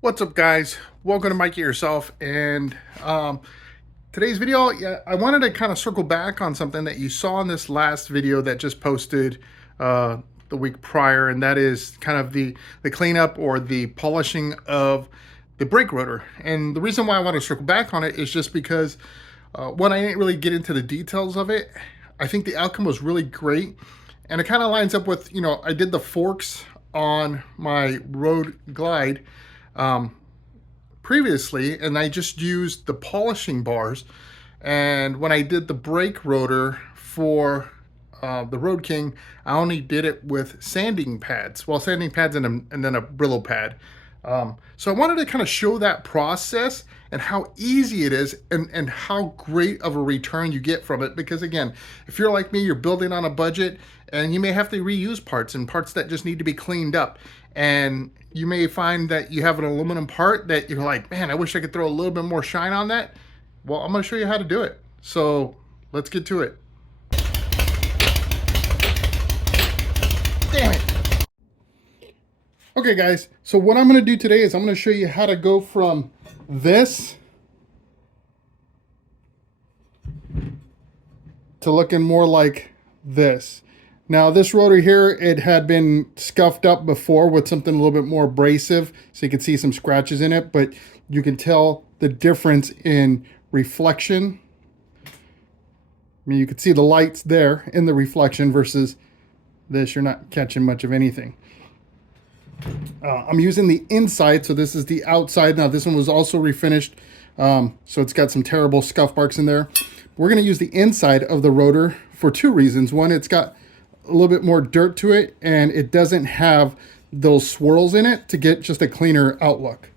What's up, guys? Welcome to Mikey Yourself. And today's video, I wanted to kind of circle back on something that you saw in this last video that just posted the week prior, and that is kind of the cleanup or the polishing of the brake rotor. And the reason why I want to circle back on it is just because when I didn't really get into the details of it, I think the outcome was really great. And it kind of lines up with, I did the forks on my Road Glide um, previously, and I just used the polishing bars. And when I did the brake rotor for the Road King, I only did it with sanding pads. Well, sanding pads and then a Brillo pad. So I wanted to kind of show that process and how easy it is and how great of a return you get from it. Because again, if you're like me, you're building on a budget and you may have to reuse parts and parts that just need to be cleaned up. And you may find that you have an aluminum part that you're like, man, I wish I could throw a little bit more shine on that. Well, I'm going to show you how to do it. So let's get to it. Damn it. Okay, guys, so what I'm going to do today is I'm going to show you how to go from this to looking more like this. Now, this rotor here, it had been scuffed up before with something a little bit more abrasive, so you can see some scratches in it, but you can tell the difference in reflection. I mean, you can see the lights there in the reflection versus this. You're not catching much of anything. I'm using the inside, so this is the outside. Now, this one was also refinished, so it's got some terrible scuff marks in there. We're going to use the inside of the rotor for two reasons. One, it's got a little bit more dirt to it, and it doesn't have those swirls in it to get just a cleaner outlook.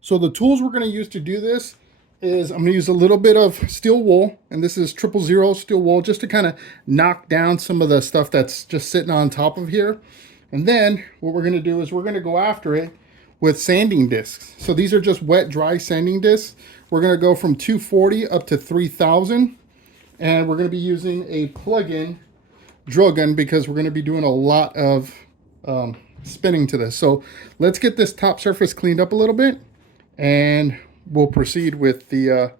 So the tools we're going to use to do this is I'm going to use a little bit of steel wool, and this is 000 steel wool, just to kind of knock down some of the stuff that's just sitting on top of here. And then what we're going to do is we're going to go after it with sanding discs. So these are just wet, dry sanding discs. We're going to go from 240 up to 3000. And we're going to be using a plug-in drill gun because we're going to be doing a lot of spinning to this. So let's get this top surface cleaned up a little bit, and we'll proceed with the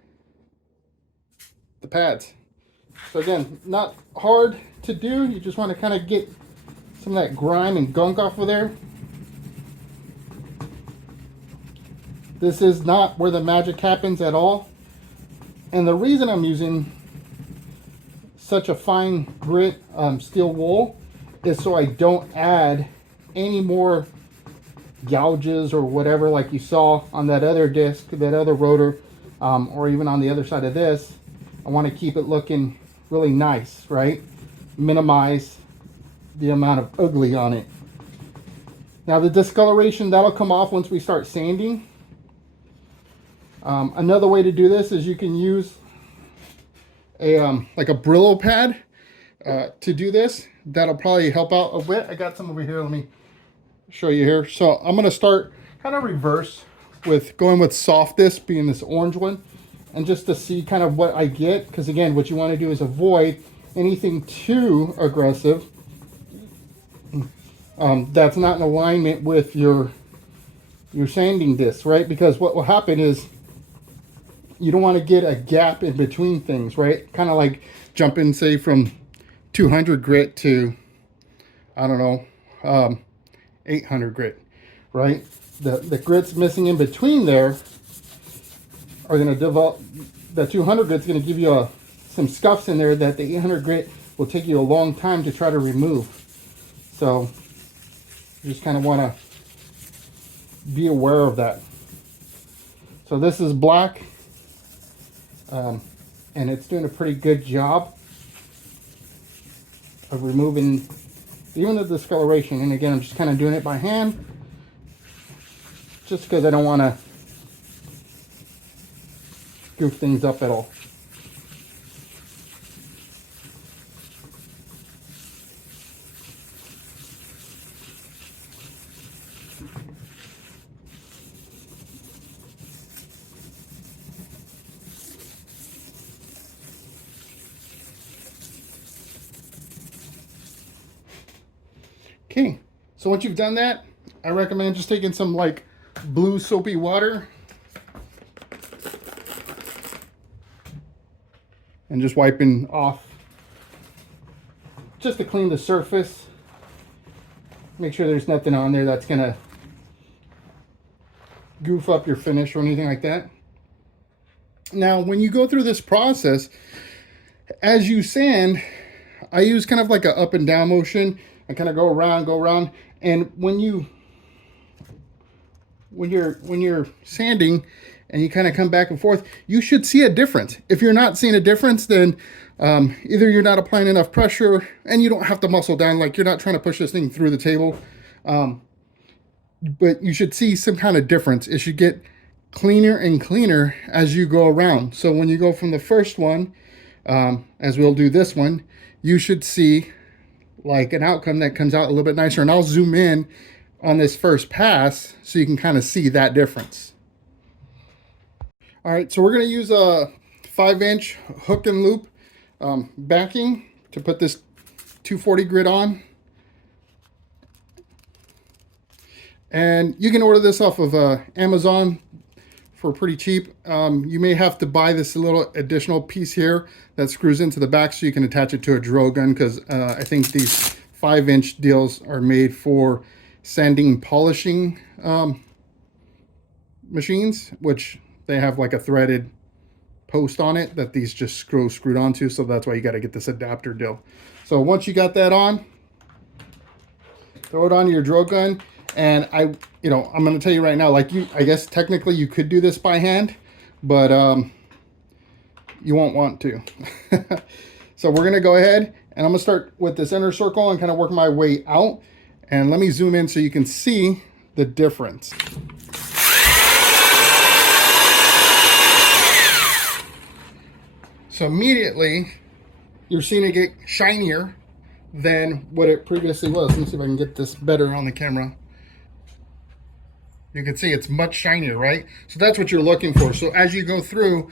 pads. So again, not hard to do. You just want to kind of get some of that grime and gunk off of there. This is not where the magic happens at all. And the reason I'm using such a fine grit steel wool is so I don't add any more gouges or whatever like you saw on that other disc, that other rotor, or even on the other side of this. I want to keep it looking really nice, right? Minimize the amount of ugly on it. Now the discoloration, that'll come off once we start sanding. Another way to do this is you can use a like a Brillo pad to do this. That'll probably help out a bit. I got some over here. Let me show you here. So I'm going to start kind of reverse with going with softest, being this orange one, and just to see kind of what I get, because again, what you want to do is avoid anything too aggressive that's not in alignment with your sanding disc, right? Because what will happen is you don't want to get a gap in between things, right? Kind of like jumping, say, from 200 grit to, I don't know, 800 grit, right? The grits missing in between there are going to develop. The 200 grit's going to give you some scuffs in there that the 800 grit will take you a long time to try to remove. So you just kind of want to be aware of that. So this is black, and it's doing a pretty good job of removing even the discoloration. And again, I'm just kind of doing it by hand, just because I don't want to goof things up at all. Okay, so once you've done that, I recommend just taking some like blue soapy water and just wiping off just to clean the surface. Make sure there's nothing on there that's gonna goof up your finish or anything like that. Now, when you go through this process, as you sand, I use kind of like a up and down motion. I kind of go around, and when you're sanding and you kind of come back and forth, you should see a difference. If you're not seeing a difference, then either you're not applying enough pressure, and you don't have to muscle down, like you're not trying to push this thing through the table. But you should see some kind of difference. It should get cleaner and cleaner as you go around. So when you go from the first one, as we'll do this one, you should see like an outcome that comes out a little bit nicer. And I'll zoom in on this first pass so you can kind of see that difference. All right, so we're going to use a 5-inch hook and loop backing to put this 240 grit on. And you can order this off of Amazon for pretty cheap. You may have to buy this little additional piece here that screws into the back so you can attach it to a drill gun, because I think these 5-inch deals are made for sanding and polishing machines, which they have like a threaded post on it that these just screwed onto. So that's why you got to get this adapter deal. So once you got that on, throw it on your drill gun. And I'm going to tell you right now, like I guess technically you could do this by hand, but you won't want to. So we're going to go ahead and I'm going to start with this inner circle and kind of work my way out. And let me zoom in so you can see the difference. So immediately you're seeing it get shinier than what it previously was. Let me see if I can get this better on the camera. You can see it's much shinier, right? So that's what you're looking for. So as you go through,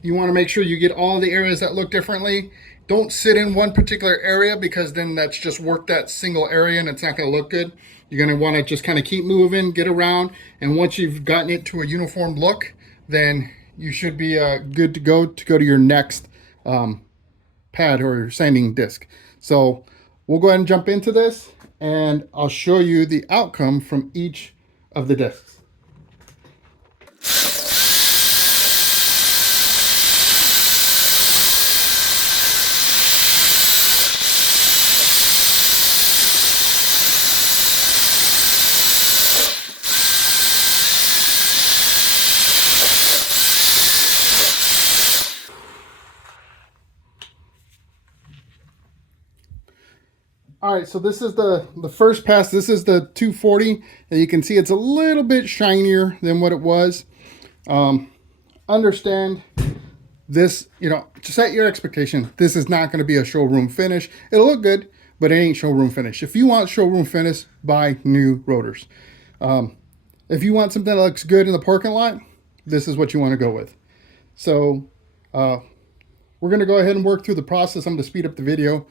you want to make sure you get all the areas that look differently. Don't sit in one particular area, because then that's just work that single area and it's not going to look good. You're going to want to just kind of keep moving, get around. And once you've gotten it to a uniform look, then you should be good to go to your next pad or sanding disc. So we'll go ahead and jump into this and I'll show you the outcome from each of the discs. All right, so this is the first pass. This is the 240, and you can see it's a little bit shinier than what it was. Understand this, to set your expectation. This is not going to be a showroom finish. It'll look good, but it ain't showroom finish. If you want showroom finish, buy new rotors. If you want something that looks good in the parking lot, this is what you want to go with. So we're going to go ahead and work through the process. I'm going to speed up the video,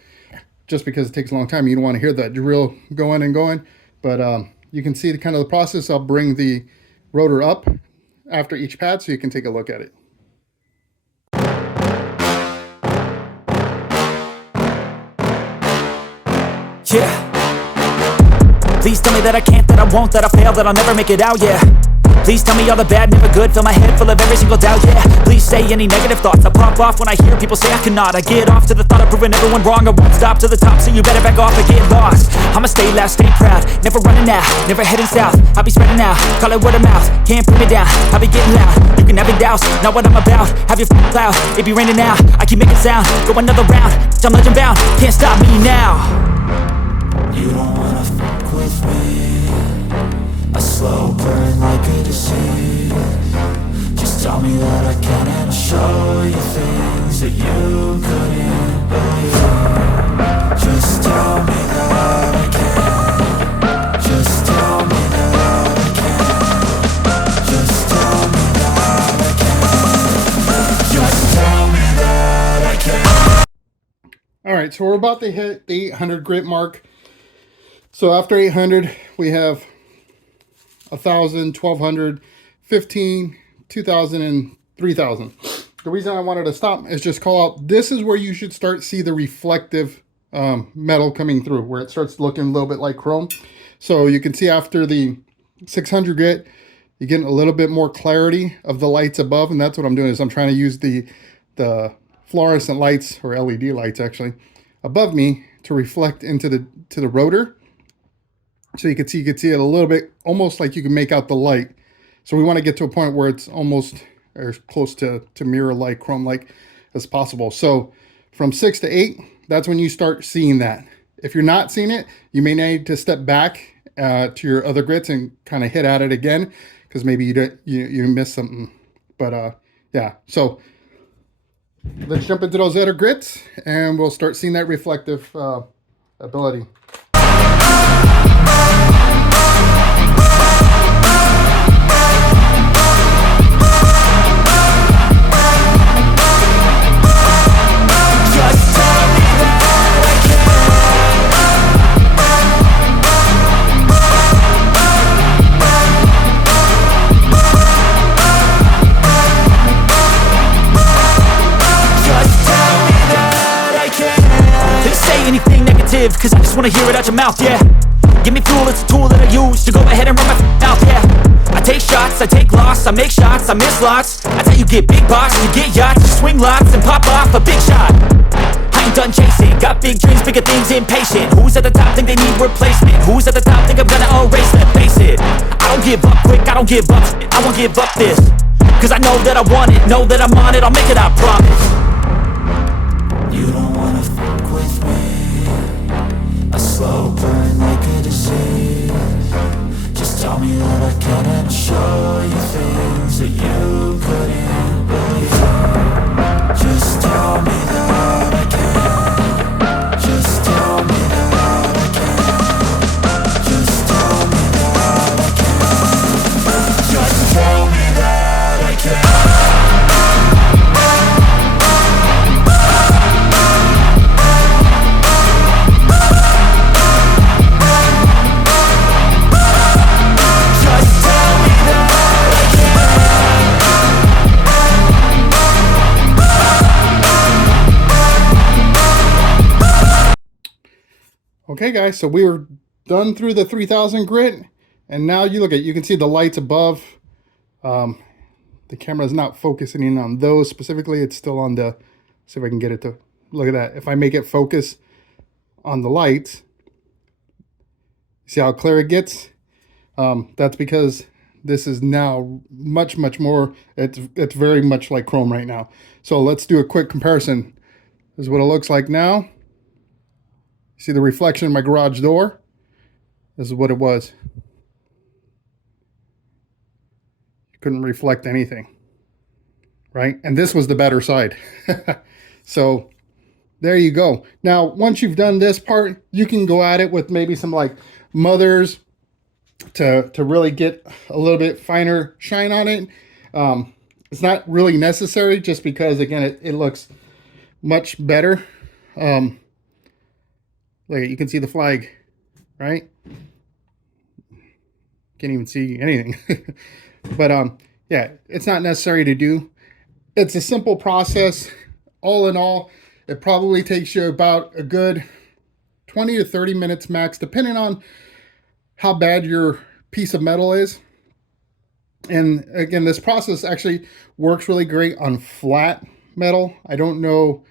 just because it takes a long time. You don't want to hear that drill going, but you can see the kind of the process. I'll bring the rotor up after each pad so you can take a look at it. Yeah. Please tell me that I can't, that I won't, that I fail, that I'll never make it out, yeah. Please tell me all the bad, never good. Fill my head full of every single doubt, yeah. Please say any negative thoughts. I pop off when I hear people say I cannot. I get off to the thought of proving everyone wrong. I won't stop to the top, so you better back off and get lost. I'ma stay loud, stay proud, never running out, never heading south. I'll be spreading out, call it word of mouth. Can't put me down, I'll be getting loud. You can have it douse, not what I'm about. Have your cloud, it be raining now. I keep making sound, go another round. I'm legend bound, can't stop me now. You don't wanna fuck with me. A slow burn like a disease. Just tell me that I can and I'll show you things that you couldn't believe. Just tell me that I can. Just tell me that I can. Just tell me that I can. Just tell me that I can. All right, so we're about to hit the 800 grit mark. So after 800, we have 1,000, 1,200, 15, 2,000, and 3,000. The reason I wanted to stop is just call out, this is where you should start see the reflective metal coming through, where it starts looking a little bit like chrome. So you can see after the 600 grit, you're getting a little bit more clarity of the lights above, and that's what I'm doing, is I'm trying to use the fluorescent lights, or LED lights actually, above me to reflect into the rotor. So you can see it a little bit, almost like you can make out the light. So we want to get to a point where it's almost as close to mirror like, chrome like as possible. So from 6 to 8, that's when you start seeing that. If you're not seeing it, you may need to step back to your other grits and kind of hit at it again, because maybe you missed something. But yeah, so let's jump into those other grits and we'll start seeing that reflective ability. Cause I just wanna hear it out your mouth, yeah. Give me fuel, it's a tool that I use to go ahead and run my mouth, yeah. I take shots, I take loss, I make shots, I miss lots. That's how you get big box, you get yachts, you swing lots and pop off a big shot. I ain't done chasing, got big dreams, bigger things, impatient. Who's at the top think they need replacement? Who's at the top think I'm gonna erase them? Face it, I don't give up quick, I don't give up, I won't give up this. Cause I know that I want it, know that I'm on it, I'll make it, I promise. You don't wanna fuck with me. A slow burn like a disease. Just tell me that I can and show you things that you couldn't believe. Just tell me that I can. Just tell me that I can. Just tell me that I can. Just tell me that I can. Okay guys, so we were done through the 3,000 grit, and now you look at, you can see the lights above. The camera is not focusing in on those specifically. It's still on the, see if I can get it to, look at that. If I make it focus on the lights, see how clear it gets? That's because this is now much more, it's very much like chrome right now. So let's do a quick comparison. This is what it looks like now. See the reflection in my garage door? This is what it was. You couldn't reflect anything, right? And this was the better side. So there you go. Now, once you've done this part, you can go at it with maybe some like mothers to really get a little bit finer shine on it. It's not really necessary, just because, again, it looks much better. Look, you can see the flag, right? Can't even see anything. But yeah, it's not necessary to do. It's a simple process. All in all, it probably takes you about a good 20 to 30 minutes max, depending on how bad your piece of metal is. And again, this process actually works really great on flat metal. I don't know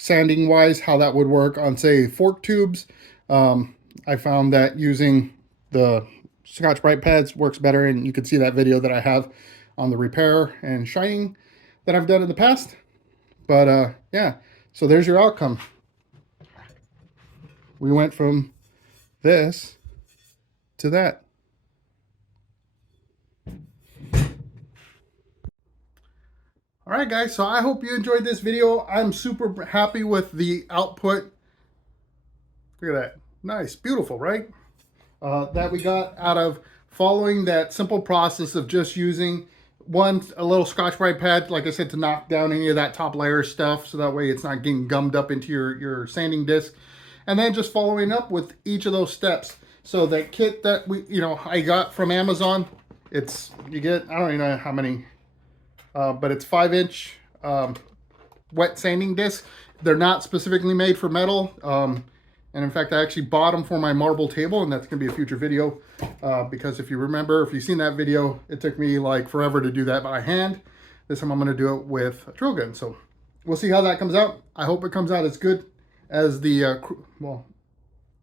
sanding wise how that would work on, say, fork tubes. I found that using the Scotch-Brite pads works better, and you can see that video that I have on the repair and shining that I've done in the past. But yeah, so there's your outcome. We went from this to that. All right, guys, so I hope you enjoyed this video. I'm super happy with the output. Look at that. Nice, beautiful, right? That we got out of following that simple process of just using a little Scotch-Brite pad, like I said, to knock down any of that top layer stuff, so that way it's not getting gummed up into your sanding disc. And then just following up with each of those steps. So that kit that I got from Amazon, you get, I don't even know how many, but it's 5-inch wet sanding discs. They're not specifically made for metal. And in fact, I actually bought them for my marble table, and that's going to be a future video. Because if you remember, if you've seen that video, it took me like forever to do that by hand. This time I'm going to do it with a drill gun. So we'll see how that comes out. I hope it comes out as good as the, well,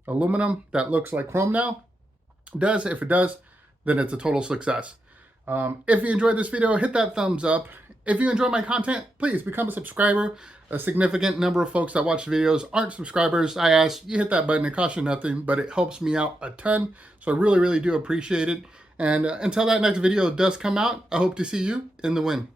aluminum that looks like chrome now does. If it does, then it's a total success. If you enjoyed this video, hit that thumbs up. If you enjoy my content, please become a subscriber. A significant number of folks that watch the videos aren't subscribers. I ask you hit that button. It costs you nothing, but it helps me out a ton. So I really, really do appreciate it. And until that next video does come out, I hope to see you in the win.